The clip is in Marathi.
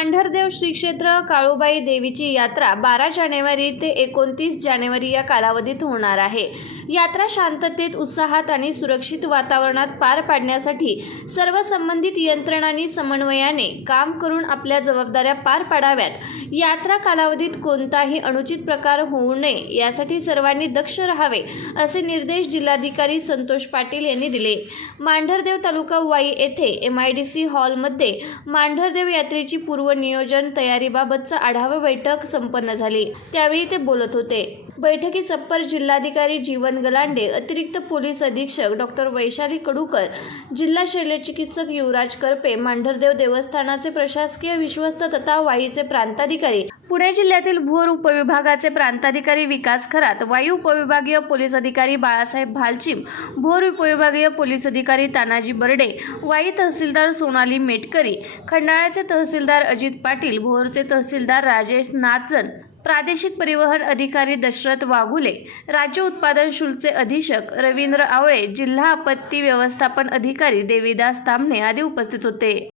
मांढरदेव श्रीक्षेत्र काळूबाई देवीची यात्रा बारा जानेवारी ते एकोणतीस जानेवारी या कालावधीत होणार आहे. यात्रा शांततेत उत्साहात आणि सुरक्षित वातावरणात पार पाडण्यासाठी सर्व संबंधित यंत्रणांनी समन्वयाने काम करून आपल्या जबाबदाऱ्या पार पाडाव्यात. यात्रा कालावधीत कोणताही अनुचित प्रकार होऊ नये यासाठी सर्वांनी दक्ष राहावे असे निर्देश जिल्हाधिकारी संतोष पाटील यांनी दिले. मांढरदेव तालुका वाई येथे एम आय डी सी हॉलमध्ये मांढरदेव यात्रेची पूर्व नियोजन तयारीबाबतचा आढावा बैठक संपन्न झाली. त्यावेळी ते बोलत होते. बैठकीत सप्पर जिल्हाधिकारी जीवन गलांडे अतिरिक्त पोलीस अधीक्षक डॉक्टर वैशाली कडूकर जिल्हा शल्यचिकित्सक युवराज करपे मांढरदेव देवस्थानाचे प्रशासकीय विश्वस्त तथा वाईचे प्रांताधिकारी पुणे जिल्ह्यातील भोर उपविभागाचे प्रांताधिकारी विकास खरात वायू उपविभागीय पोलीस अधिकारी बाळासाहेब भालचिम भोर उपविभागीय पोलीस अधिकारी तानाजी बर्डे वाई तहसीलदार सोनाली मेटकरी खंडाळ्याचे तहसीलदार अजित पाटील भोरचे तहसीलदार राजेश नाथजन प्रादेशिक परिवहन अधिकारी दशरथ वाघुले राज्य उत्पादन शुल्कचे अधीक्षक रवींद्र आवळे जिल्हा आपत्ती व्यवस्थापन अधिकारी देवीदास तामणे आदी उपस्थित होते.